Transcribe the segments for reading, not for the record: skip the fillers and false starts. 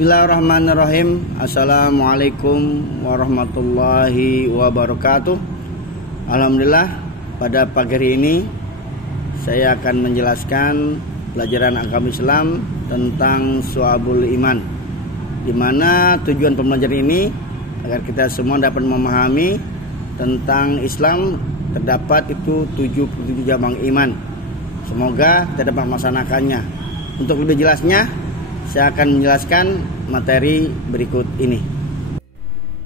Bismillahirrahmanirrahim. Assalamualaikum warahmatullahi wabarakatuh. Alhamdulillah, pada pagi hari ini saya akan menjelaskan pelajaran agama Islam tentang Syu'abul Iman, di mana tujuan pembelajaran ini agar kita semua dapat memahami tentang Islam. Terdapat itu 77 cabang iman. Semoga kita dapat melaksanakannya. Untuk lebih jelasnya, saya akan menjelaskan materi berikut ini.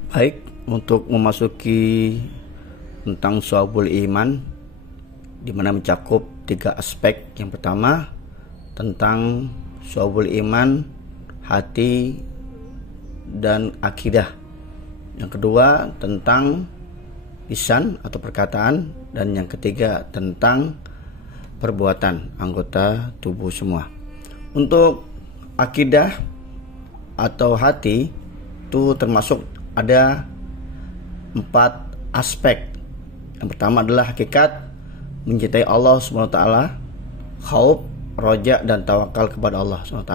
Baik, untuk memasuki tentang Syu'abul Iman, di mana mencakup 3 aspek. Yang pertama tentang Syu'abul Iman, hati dan akidah. Yang kedua tentang lisan atau perkataan, dan yang ketiga tentang perbuatan anggota tubuh semua. Untuk akidah atau hati itu termasuk ada 4 aspek. Yang pertama adalah hakikat mencintai Allah SWT, khauf, roja, dan tawakal kepada Allah SWT.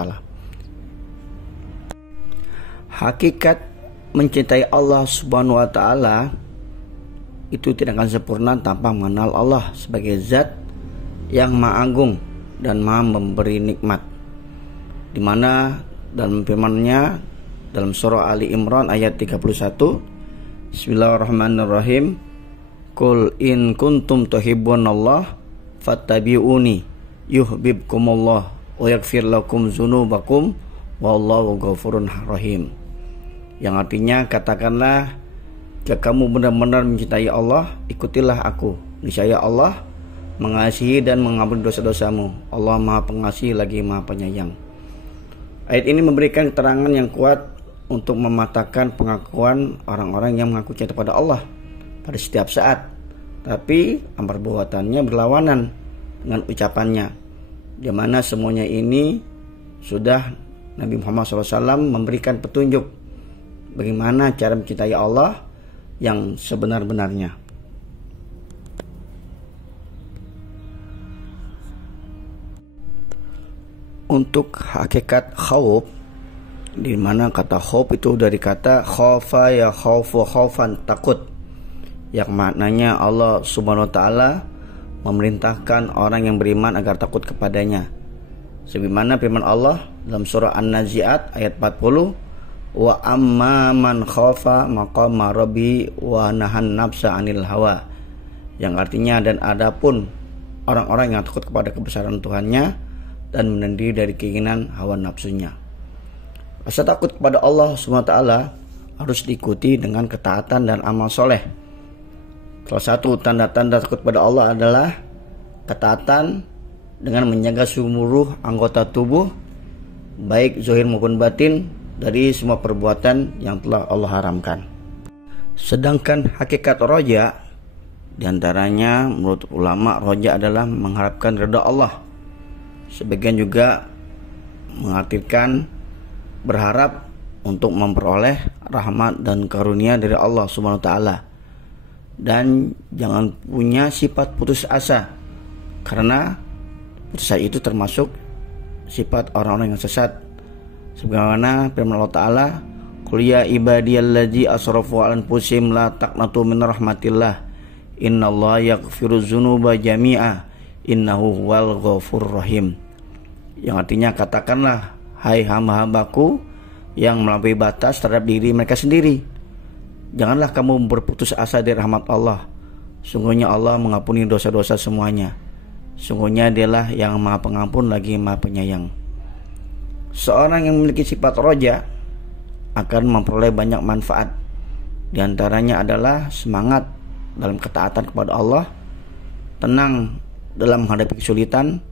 Hakikat mencintai Allah SWT itu tidak akan sempurna tanpa mengenal Allah sebagai zat yang maha agung dan maha memberi nikmat, di mana dalam firman-Nya dalam surah Ali Imran ayat 31, Bismillahirrahmanirrahim, Qul in kuntum tuhibbunallah fattabi'uni yuhibbukumullah wa yaghfir lakum dzunubakum wallahu ghafurur rahim. Yang artinya, katakanlah, jika kamu benar-benar mencintai Allah, ikutilah aku. Niscaya Allah mengasihi dan mengampuni dosa-dosamu. Allah Maha Pengasih lagi Maha Penyayang. Ayat ini memberikan keterangan yang kuat untuk mematahkan pengakuan orang-orang yang mengaku cinta pada Allah pada setiap saat, tapi perbuatannya berlawanan dengan ucapannya, di mana semuanya ini sudah Nabi Muhammad SAW memberikan petunjuk bagaimana cara mencintai Allah yang sebenar-benarnya. Untuk hakikat khauf, di mana kata khauf itu dari kata khaufa ya khaufu khaufan, takut, yang maknanya Allah Subhanahu wa taala memerintahkan orang yang beriman agar takut kepadanya. Sebagaimana firman Allah dalam surah An-Nazi'at ayat 40, wa amma man khafa maqama rabbi wa nahan nafsa 'anil hawa, yang artinya, dan adapun orang-orang yang takut kepada kebesaran Tuhannya dan menendiri dari keinginan hawa nafsunya. Rasa takut kepada Allah SWT harus diikuti dengan ketaatan dan amal soleh. Salah satu tanda-tanda takut kepada Allah adalah ketaatan dengan menjaga seluruh anggota tubuh, baik zahir maupun batin, dari semua perbuatan yang telah Allah haramkan. Sedangkan hakikat roja, diantaranya menurut ulama, roja adalah mengharapkan ridha Allah. Sebagian juga mengartikan berharap untuk memperoleh rahmat dan karunia dari Allah Subhanahu wa taala. Dan jangan punya sifat putus asa, karena putus asa itu termasuk sifat orang-orang yang sesat. Sebagaimana firman Allah taala, Qul ya ibadiyalladzina asrafu 'ala anfusihim la taqnatu min rahmatillah innallaha yaghfiruz dzunuba jami'a innahu huwal ghafurur rahim. Yang artinya, katakanlah, hai hamba-hambaku yang melampaui batas terhadap diri mereka sendiri, janganlah kamu berputus asa dari rahmat Allah. Sungguhnya Allah mengampuni dosa-dosa semuanya. Sungguhnya Dialah yang Maha Pengampun lagi Maha Penyayang. Seorang yang memiliki sifat roja akan memperoleh banyak manfaat. Di antaranya adalah semangat dalam ketaatan kepada Allah, tenang dalam menghadapi kesulitan,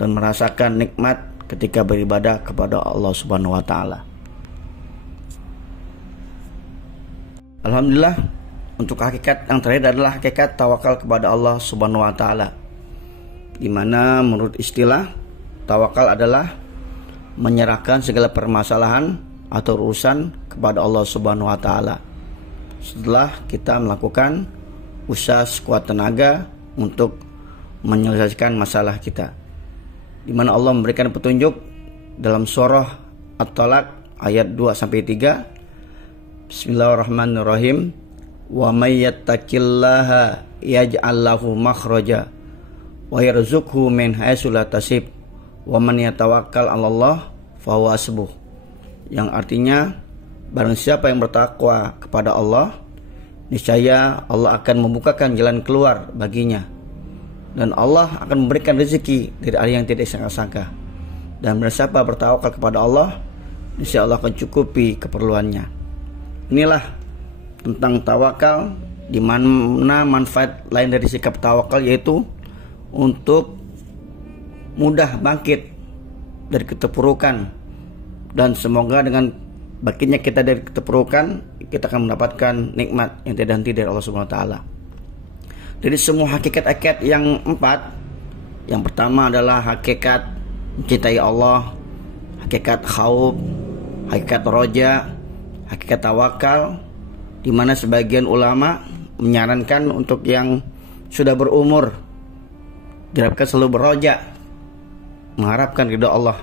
dan merasakan nikmat ketika beribadah kepada Allah Subhanahu wa taala. Alhamdulillah, untuk hakikat yang terakhir adalah hakikat tawakal kepada Allah Subhanahu wa taala, di mana menurut istilah tawakal adalah menyerahkan segala permasalahan atau urusan kepada Allah Subhanahu wa taala setelah kita melakukan usaha sekuat tenaga untuk menyelesaikan masalah kita, di mana Allah memberikan petunjuk dalam surah At-Talaq ayat 2 sampai 3. Bismillahirrahmanirrahim. Wa may yattaqillaha yaj'al lahu makhraja wa yarzuqhu min haitsu la tasib wa man yatawakkal 'alallah fa huwa hasbuh. Yang artinya, barang siapa yang bertakwa kepada Allah, niscaya Allah akan membukakan jalan keluar baginya, dan Allah akan memberikan rezeki dari arah yang tidak disangka-sangka. Dan barang siapa bertawakal kepada Allah, niscaya Allah akan cukupi keperluannya. Inilah tentang tawakal, di mana manfaat lain dari sikap tawakal yaitu untuk mudah bangkit dari keterpurukan, dan semoga dengan bangkitnya kita dari keterpurukan, kita akan mendapatkan nikmat yang tidak henti dari Allah Subhanahu wa taala. Dari semua hakikat-hakikat yang 4, yang pertama adalah hakikat mencintai Allah, hakikat khauf, hakikat roja, hakikat tawakal, di mana sebagian ulama menyarankan untuk yang sudah berumur diharapkan selalu beroja, mengharapkan ridha Allah,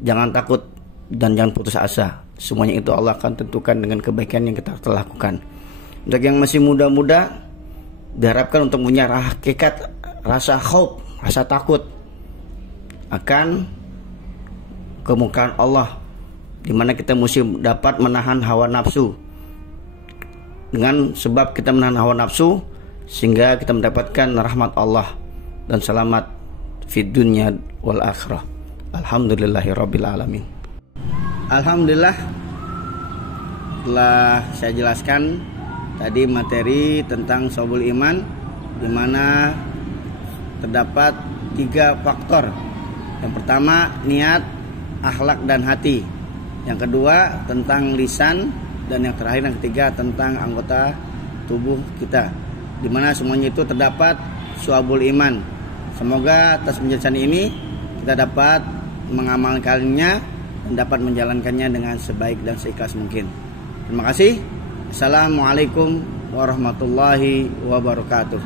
jangan takut dan jangan putus asa. Semuanya itu Allah akan tentukan dengan kebaikan yang kita telah lakukan. Untuk yang masih muda-muda, diharapkan untuk punya hakikat rasa khauf, rasa takut akan kemurkaan Allah, di mana kita mesti dapat menahan hawa nafsu. Dengan sebab kita menahan hawa nafsu, sehingga kita mendapatkan rahmat Allah dan selamat fid dunya wal akhirah. Alhamdulillahirabbil alamin. Alhamdulillah, telah saya jelaskan tadi materi tentang Shu'abul Iman, di mana terdapat 3 faktor. Yang pertama niat, akhlak dan hati. Yang kedua tentang lisan, dan yang terakhir yang ketiga tentang anggota tubuh kita, di mana semuanya itu terdapat Shu'abul Iman. Semoga atas penjelasan ini kita dapat mengamalkannya dan dapat menjalankannya dengan sebaik dan seikhlas mungkin. Terima kasih. Assalamualaikum warahmatullahi wabarakatuh.